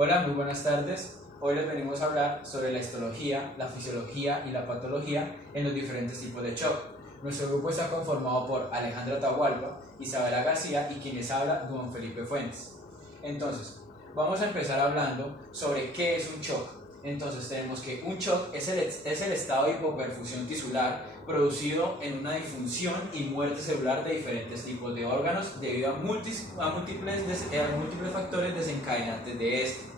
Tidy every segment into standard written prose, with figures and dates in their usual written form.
Hola, muy buenas tardes. Hoy les venimos a hablar sobre la histología, la fisiología y la patología en los diferentes tipos de shock. Nuestro grupo está conformado por Alejandro Atahualpa, Isabela García y quien les habla, Don Felipe Fuentes. Entonces, vamos a empezar hablando sobre qué es un shock. Entonces tenemos que un shock es el estado de hipoperfusión tisular producido en una disfunción y muerte celular de diferentes tipos de órganos debido a múltiples factores desencadenantes de este.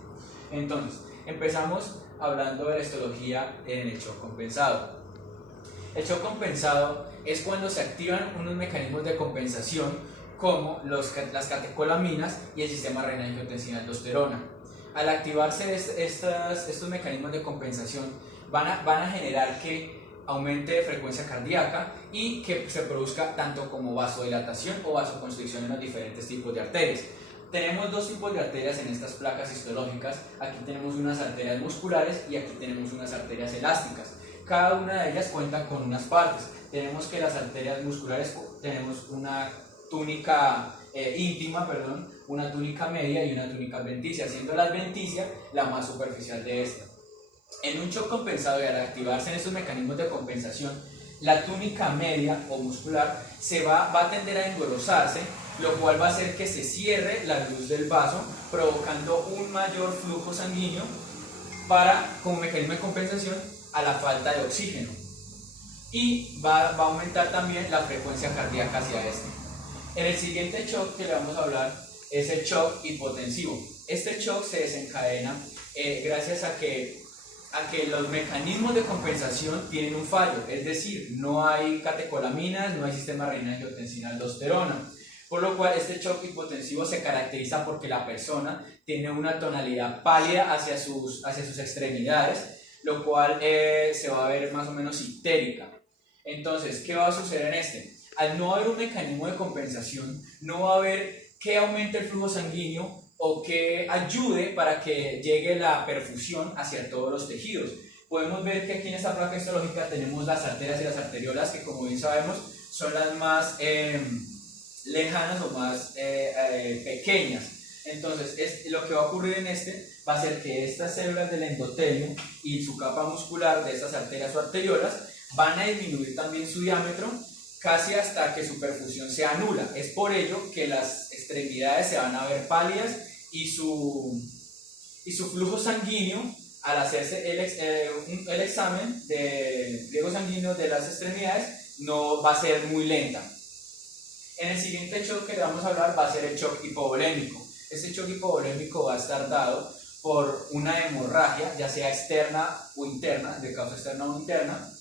Entonces, empezamos hablando de la histología en el shock compensado. El shock compensado es cuando se activan unos mecanismos de compensación como las catecolaminas y el sistema renina-angiotensina-aldosterona. Al activarse estos mecanismos de compensación van a generar que aumente de frecuencia cardíaca y que se produzca tanto como vasodilatación o vasoconstricción en los diferentes tipos de arterias. Tenemos dos tipos de arterias en estas placas histológicas. Aquí tenemos unas arterias musculares y aquí tenemos unas arterias elásticas. Cada una de ellas cuenta con unas partes. Tenemos que las arterias musculares tenemos una túnica íntima, una túnica media y una túnica adventicia, siendo la adventicia la más superficial de esta. En un shock compensado y al activarse en estos mecanismos de compensación, la túnica media o muscular va a tender a engrosarse, lo cual va a hacer que se cierre la luz del vaso, provocando un mayor flujo sanguíneo como mecanismo de compensación a la falta de oxígeno. Y va a aumentar también la frecuencia cardíaca hacia este. En el siguiente shock que le vamos a hablar es el shock hipotensivo. Este shock se desencadena gracias a que los mecanismos de compensación tienen un fallo, es decir, no hay catecolaminas, no hay sistema renina-angiotensina-aldosterona, por lo cual este shock hipotensivo se caracteriza porque la persona tiene una tonalidad pálida hacia sus extremidades, lo cual se va a ver más o menos ictérica. Entonces, ¿qué va a suceder en este? Al no haber un mecanismo de compensación, no va a haber que aumente el flujo sanguíneo o que ayude para que llegue la perfusión hacia todos los tejidos. Podemos ver que aquí en esta placa histológica tenemos las arterias y las arteriolas, que como bien sabemos son las más lejanas o más pequeñas. Entonces, lo que va a ocurrir en va a ser que estas células del endotelio y su capa muscular de estas arterias o arteriolas van a disminuir también su diámetro casi hasta que su perfusión sea nula. Es por ello que las extremidades se van a ver pálidas y su flujo sanguíneo, al hacerse el examen de riego sanguíneo de las extremidades, no va a ser muy lenta. En el siguiente shock que le vamos a hablar va a ser el shock hipovolémico. Este shock hipovolémico va a estar dado por una hemorragia, ya sea externa o interna, de causa externa o interna.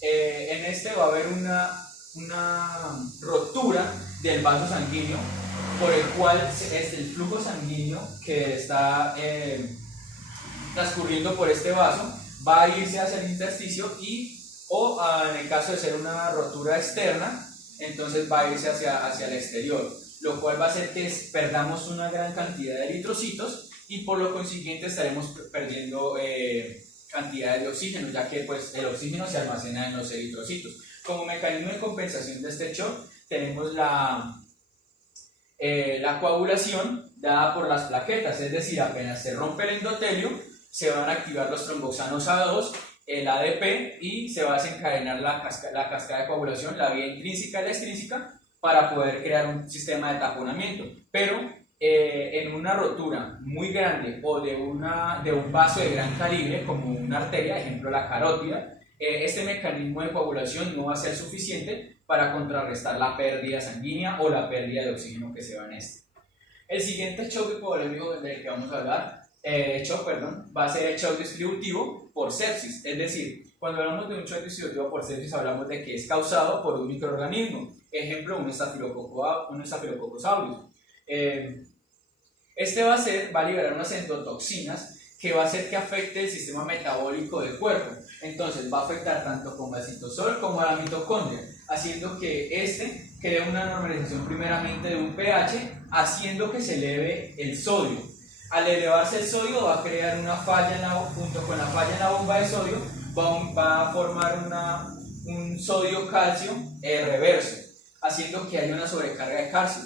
En este va a haber una rotura del vaso sanguíneo, por el cual es el flujo sanguíneo que está transcurriendo por este vaso va a irse hacia el intersticio o en el caso de ser una rotura externa, entonces va a irse hacia el exterior, lo cual va a hacer que perdamos una gran cantidad de eritrocitos y por lo consiguiente estaremos perdiendo cantidades de oxígeno, ya que pues, el oxígeno se almacena en los eritrocitos. Como mecanismo de compensación de este shock tenemos la coagulación dada por las plaquetas, es decir, apenas se rompe el endotelio, se van a activar los tromboxanos A2, el ADP y se va a desencadenar la cascada de coagulación, la vía intrínseca y la extrínseca, para poder crear un sistema de taponamiento. Pero en una rotura muy grande o de un vaso de gran calibre, como una arteria, ejemplo la carótida, este mecanismo de coagulación no va a ser suficiente para contrarrestar la pérdida sanguínea o la pérdida de oxígeno que se va en este. El siguiente shock hipovolémico del que vamos a hablar, va a ser el shock distributivo por sepsis. Es decir, cuando hablamos de un shock distributivo por sepsis hablamos de que es causado por un microorganismo, ejemplo un Staphylococcus aureus. Este va a liberar unas endotoxinas que va a hacer que afecte el sistema metabólico del cuerpo. Entonces va a afectar tanto como al citosol como a la mitocondria, haciendo que cree una normalización primeramente de un pH, haciendo que se eleve el sodio. Al elevarse el sodio va a crear una falla junto con la falla en la bomba de sodio, va a formar un sodio-calcio reverso, haciendo que haya una sobrecarga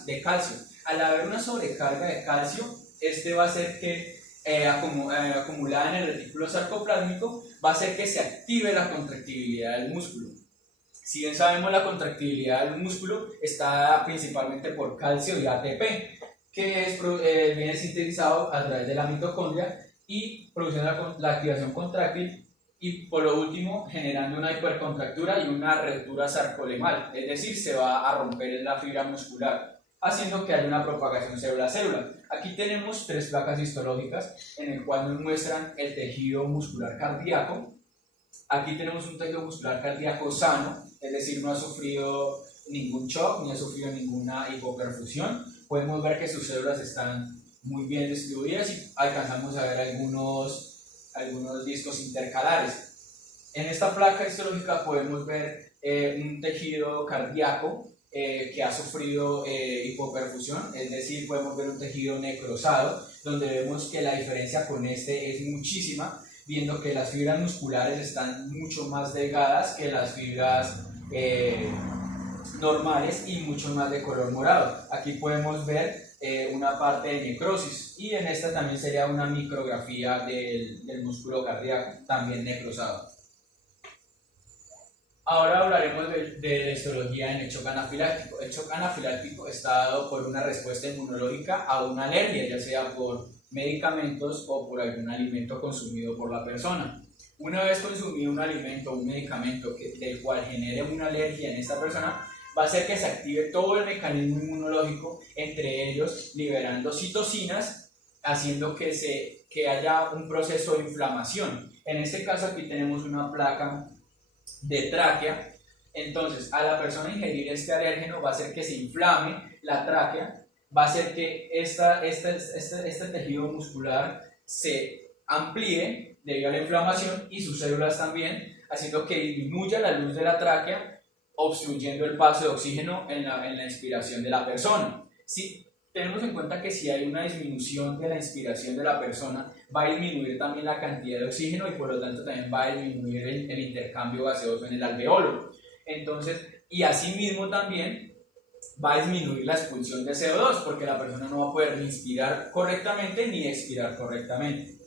de calcio. Al haber una sobrecarga de calcio, va a hacer que acumulada en el retículo sarcoplásmico va a hacer que se active la contractibilidad del músculo. Si bien sabemos, la contractibilidad del músculo está dada principalmente por calcio y ATP, que viene sintetizado a través de la mitocondria y produciendo la activación contráctil, y por lo último generando una hipercontractura y una ruptura sarcolemal, es decir, se va a romper la fibra muscular, haciendo que haya una propagación célula a célula. Aquí tenemos 3 placas histológicas en el cual nos muestran el tejido muscular cardíaco. Aquí tenemos un tejido muscular cardíaco sano, es decir, no ha sufrido ningún shock ni ha sufrido ninguna hipoperfusión. Podemos ver que sus células están muy bien distribuidas y alcanzamos a ver algunos discos intercalares. En esta placa histológica podemos ver un tejido cardíaco que ha sufrido hipoperfusión, es decir, podemos ver un tejido necrosado, donde vemos que la diferencia con este es muchísima, viendo que las fibras musculares están mucho más delgadas que las fibras normales y mucho más de color morado. Aquí podemos ver una parte de necrosis, y en esta también sería una micrografía del músculo cardíaco, también necrosado. Ahora hablaremos de la histología en el shock anafiláctico. El shock anafiláctico está dado por una respuesta inmunológica a una alergia, ya sea por medicamentos o por algún alimento consumido por la persona. Una vez consumido un alimento o un medicamento del cual genere una alergia en esta persona, va a hacer que se active todo el mecanismo inmunológico, entre ellos liberando citocinas, haciendo que haya un proceso de inflamación. En este caso aquí tenemos una placa de tráquea. Entonces, a la persona ingerir este alérgeno va a hacer que se inflame la tráquea, va a hacer que este tejido muscular se amplíe debido a la inflamación y sus células también, haciendo que disminuya la luz de la tráquea, obstruyendo el paso de oxígeno en la inspiración de la persona. Si tenemos en cuenta que si hay una disminución de la inspiración de la persona, va a disminuir también la cantidad de oxígeno y por lo tanto también va a disminuir el intercambio gaseoso en el alveolo. Entonces, y asimismo también va a disminuir la expulsión de CO2, porque la persona no va a poder ni inspirar correctamente ni expirar correctamente.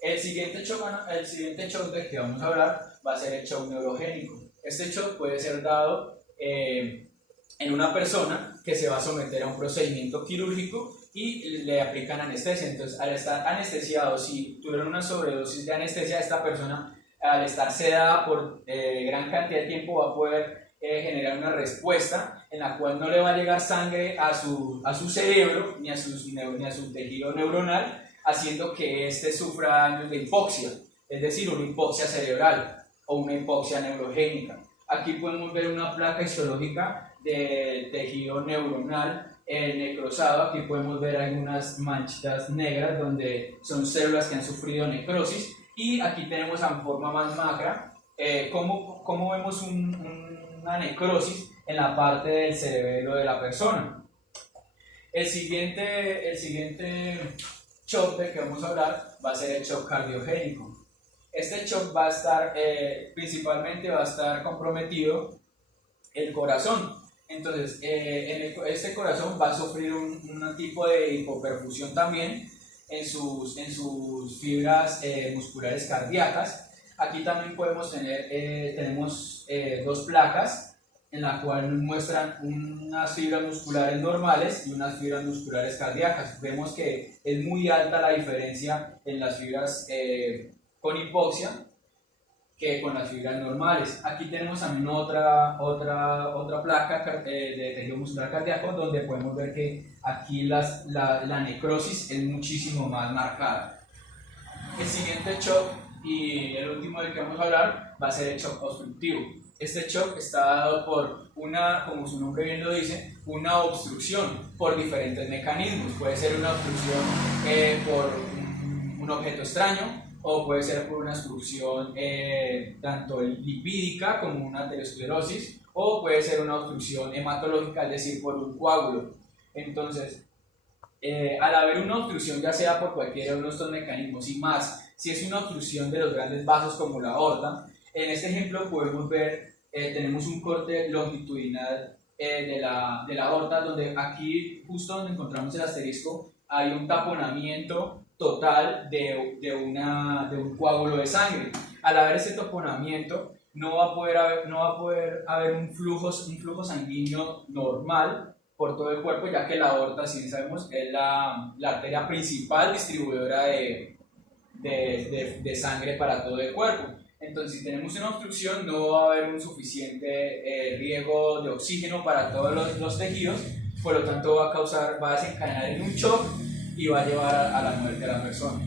El siguiente shock del que vamos a hablar va a ser el shock neurogénico. Este shock puede ser dado en una persona que se va a someter a un procedimiento quirúrgico y le aplican anestesia. Entonces, al estar anestesiado, si tuvieron una sobredosis de anestesia, esta persona, al estar sedada por gran cantidad de tiempo, va a poder generar una respuesta en la cual no le va a llegar sangre a su cerebro ni a su tejido neuronal, haciendo que éste sufra daños de hipoxia, es decir, una hipoxia cerebral o una hipoxia neurogénica. Aquí podemos ver una placa histológica del tejido neuronal necrosado. Aquí podemos ver algunas manchitas negras donde son células que han sufrido necrosis, y aquí tenemos en forma más macra cómo vemos una necrosis en la parte del cerebelo de la persona. El siguiente shock del que vamos a hablar va a ser el shock cardiogénico. Este shock va a estar, principalmente va a estar comprometido el corazón. Entonces, este corazón va a sufrir un tipo de hipoperfusión también en sus fibras musculares cardíacas. Aquí también tenemos 2 placas en la cual muestran unas fibras musculares normales y unas fibras musculares cardíacas. Vemos que es muy alta la diferencia en las fibras con hipoxia que con las fibras normales. Aquí tenemos también otra placa de tejido muscular cardíaco, donde podemos ver que aquí la necrosis es muchísimo más marcada. El siguiente shock y el último del que vamos a hablar va a ser el shock obstructivo. Este shock está dado por como su nombre bien lo dice, una obstrucción por diferentes mecanismos. Puede ser una obstrucción por un objeto extraño, o puede ser por una obstrucción tanto lipídica como una aterosclerosis, o puede ser una obstrucción hematológica, es decir, por un coágulo. Entonces, al haber una obstrucción, ya sea por cualquiera de estos mecanismos, y más si es una obstrucción de los grandes vasos como la aorta, en este ejemplo podemos ver, tenemos un corte longitudinal de la aorta, donde aquí, justo donde encontramos el asterisco, hay un taponamiento total de un coágulo de sangre. Al haber ese taponamiento, no va a poder haber un flujo sanguíneo normal por todo el cuerpo, ya que la aorta, si bien sabemos, es la arteria principal distribuidora de sangre para todo el cuerpo. Entonces, si tenemos una obstrucción, no va a haber un suficiente riego de oxígeno para todos los tejidos, por lo tanto va a desencadenar en un shock y va a llevar a la muerte de la persona.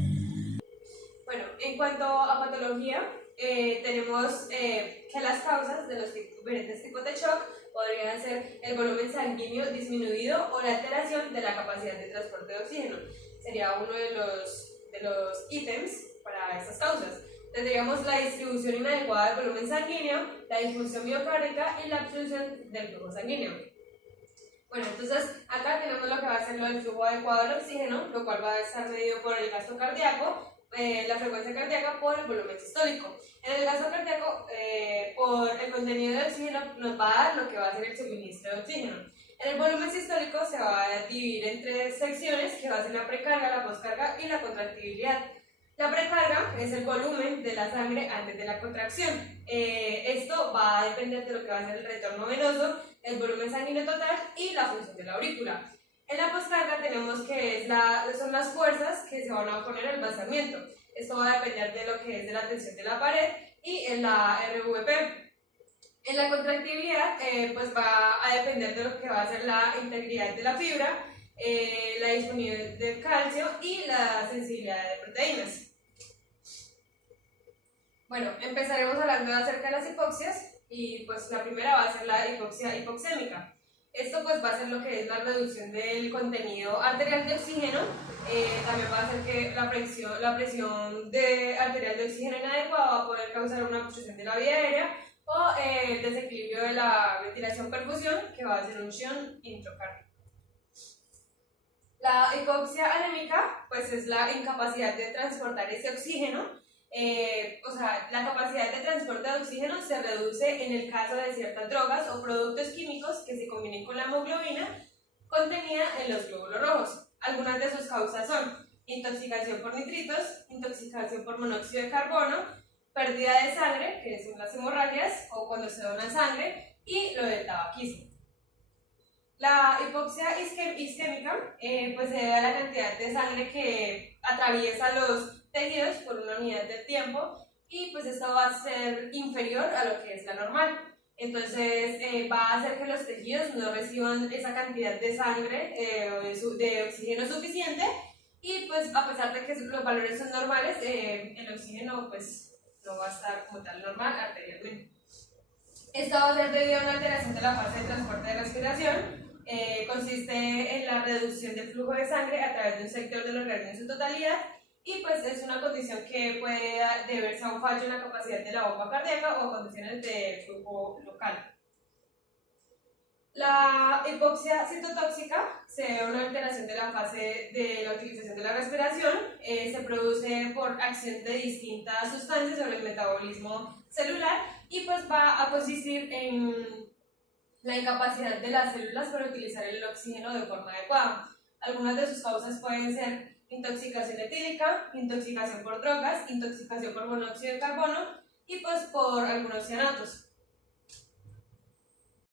Bueno, en cuanto a patología, tenemos que las causas de los diferentes tipos de shock podrían ser el volumen sanguíneo disminuido o la alteración de la capacidad de transporte de oxígeno. Sería uno de los ítems para estas causas. Tendríamos la distribución inadecuada del volumen sanguíneo, la disfunción miocárdica y la obstrucción del flujo sanguíneo. Bueno, entonces acá tenemos lo que va a ser lo del flujo adecuado del oxígeno, lo cual va a estar medido por el gasto cardíaco, la frecuencia cardíaca por el volumen sistólico. En el gasto cardíaco, por el contenido de oxígeno, nos va a dar lo que va a ser el suministro de oxígeno. En el volumen sistólico se va a dividir en tres secciones, que va a ser la precarga, la poscarga y la contractibilidad. La precarga es el volumen de la sangre antes de la contracción. Esto va a depender de lo que va a ser el retorno venoso, el volumen sanguíneo total y la función de la aurícula. En la poscarga tenemos que son las fuerzas que se van a oponer al vaciamiento. Esto va a depender de lo que es de la tensión de la pared y en la RVP. En la contractibilidad pues va a depender de lo que va a ser la integridad de la fibra, la disponibilidad de calcio y la sensibilidad de proteínas. Bueno, empezaremos hablando acerca de las hipoxias y pues la primera va a ser la hipoxia hipoxémica. Esto pues va a ser lo que es la reducción del contenido arterial de oxígeno, también va a hacer que la presión arterial de oxígeno inadecuada va a poder causar una obstrucción de la vía aérea o el desequilibrio de la ventilación-perfusión, que va a ser un shunt intracardíaco. La hipoxia anémica pues es la incapacidad de transportar ese oxígeno. La capacidad de transporte de oxígeno se reduce en el caso de ciertas drogas o productos químicos que se combinen con la hemoglobina contenida en los glóbulos rojos. Algunas de sus causas son intoxicación por nitritos, intoxicación por monóxido de carbono, pérdida de sangre, que son las hemorragias o cuando se dona sangre, y lo del tabaquismo. La hipoxia isquémica pues se debe a la cantidad de sangre que atraviesa los tejidos por una unidad de tiempo y pues esto va a ser inferior a lo que es la normal. Entonces va a hacer que los tejidos no reciban esa cantidad de sangre de oxígeno suficiente y pues a pesar de que los valores son normales, el oxígeno pues no va a estar como tal normal arterialmente. Esto va a ser debido a una alteración de la fase de transporte de respiración. Consiste en la reducción del flujo de sangre a través de un sector del organismo en su totalidad y pues es una condición que puede deberse a un fallo en la capacidad de la bomba cardíaca o condiciones de flujo local. La hipoxia citotóxica se debe a una alteración de la fase de la utilización de la respiración, se produce por acción de distintas sustancias sobre el metabolismo celular y pues va a consistir en la incapacidad de las células para utilizar el oxígeno de forma adecuada. Algunas de sus causas pueden ser intoxicación etílica, intoxicación por drogas, intoxicación por monóxido de carbono y pues por algunos cianatos.